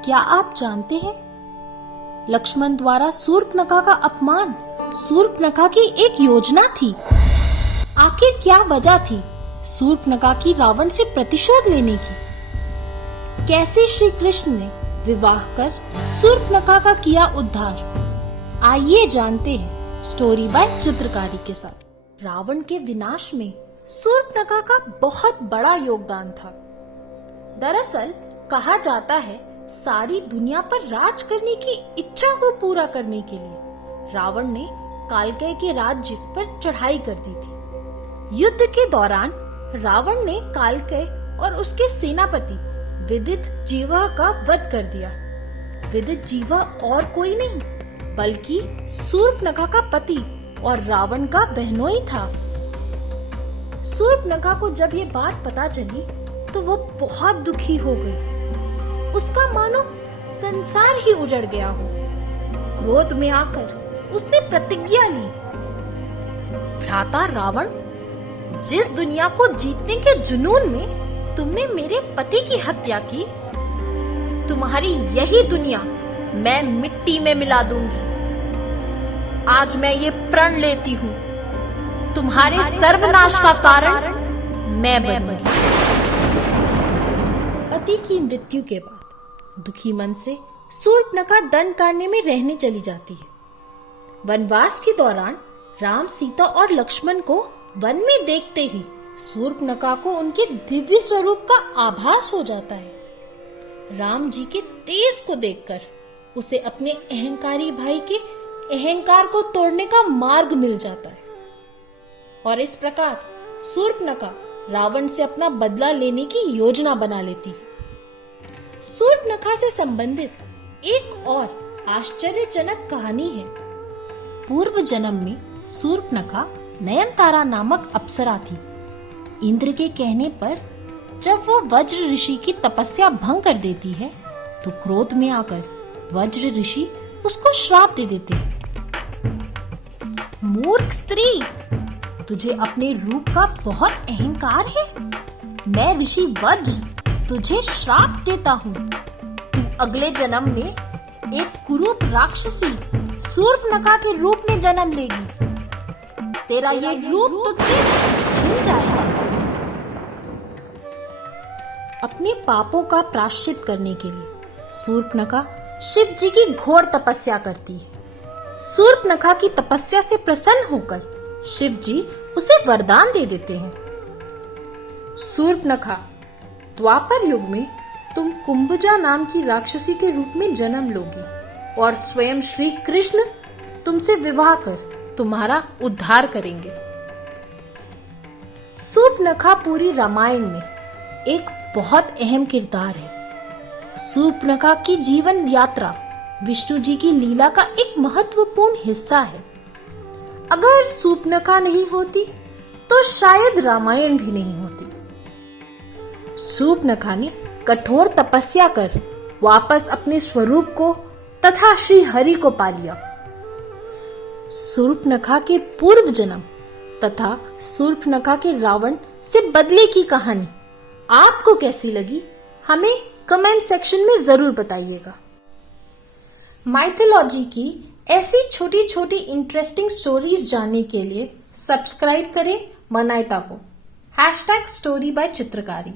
क्या आप जानते हैं लक्ष्मण द्वारा शूर्पणखा का अपमान शूर्पणखा की एक योजना थी। आखिर क्या वजह थी शूर्पणखा की रावण से प्रतिशोध लेने की? कैसे श्री कृष्ण ने विवाह कर शूर्पणखा का किया उद्धार? आइए जानते हैं स्टोरी बाय चित्रकारी के साथ। रावण के विनाश में शूर्पणखा का बहुत बड़ा योगदान था। दरअसल कहा जाता है सारी दुनिया पर राज करने की इच्छा को पूरा करने के लिए रावण ने कालकेय के राज्य पर चढ़ाई कर दी थी। युद्ध के दौरान रावण ने कालकेय और उसके सेनापति विदित जीवा का वध कर दिया। विदित जीवा और कोई नहीं बल्कि शूर्पणखा का पति और रावण का बहनोई था। शूर्पणखा को जब ये बात पता चली तो वो बहुत दुखी हो गई। उसका मानो संसार ही उजड़ गया हो। क्रोध में आकर उसने प्रतिज्ञा ली, भ्राता रावण, जिस दुनिया को जीतने के जुनून में तुमने मेरे पति की हत्या की, तुम्हारी यही दुनिया मैं मिट्टी में मिला दूंगी। आज मैं ये प्रण लेती हूँ, तुम्हारे सर्वनाश का कारण मैं बनूंगी। पति की मृत्यु के बाद दुखी मन से शूर्पणखा दंडकारण्य में रहने चली जाती है। वनवास के दौरान राम, सीता और लक्ष्मण को वन में देखते ही शूर्पणखा को उनके दिव्य स्वरूप का आभास हो जाता है। राम जी के तेज को देखकर उसे अपने अहंकारी भाई के अहंकार को तोड़ने का मार्ग मिल जाता है और इस प्रकार शूर्पणखा रावण से अपना बदला लेने की योजना बना लेती है। शूर्पणखा से संबंधित एक और आश्चर्यजनक कहानी है। पूर्व जन्म में शूर्पणखा नयनतारा नामक अप्सरा थी। इंद्र के कहने पर जब वो वज्र ऋषि की तपस्या भंग कर देती है तो क्रोध में आकर वज्र ऋषि उसको श्राप दे देते हैं। मूर्ख स्त्री, तुझे अपने रूप का बहुत अहंकार है। मैं ऋषि वज्र तुझे श्राप देता हूँ। तू अगले जन्म में एक कुरूप राक्षसी शूर्पणखा के रूप में जन्म लेगी। तेरा ये रूप तुझसे छिन जाएगा। अपने पापों का प्रायश्चित करने के लिए शूर्पणखा शिव जी की घोर तपस्या करती है। शूर्पणखा की तपस्या से प्रसन्न होकर शिव जी उसे वरदान दे देते हैं। शूर्पणखा, द्वापर युग में तुम कुंभजा नाम की राक्षसी के रूप में जन्म लोगी और स्वयं श्री कृष्ण तुमसे विवाह कर तुम्हारा उद्धार करेंगे। शूर्पणखा पूरी रामायण में एक बहुत अहम किरदार है। शूर्पणखा की जीवन यात्रा विष्णु जी की लीला का एक महत्वपूर्ण हिस्सा है। अगर शूर्पणखा नहीं होती तो शायद रामायण भी नहीं होती। शूर्पणखा ने कठोर तपस्या कर वापस अपने स्वरूप को तथा श्री हरि को पा लिया। शूर्पणखा के पूर्व जन्म तथा शूर्पणखा के रावण से बदले की कहानी आपको कैसी लगी, हमें कमेंट सेक्शन में जरूर बताइएगा। माइथोलॉजी की ऐसी छोटी छोटी इंटरेस्टिंग स्टोरीज जानने के लिए सब्सक्राइब करें मनायता को। #स्टोरी बाय चित्रकारी।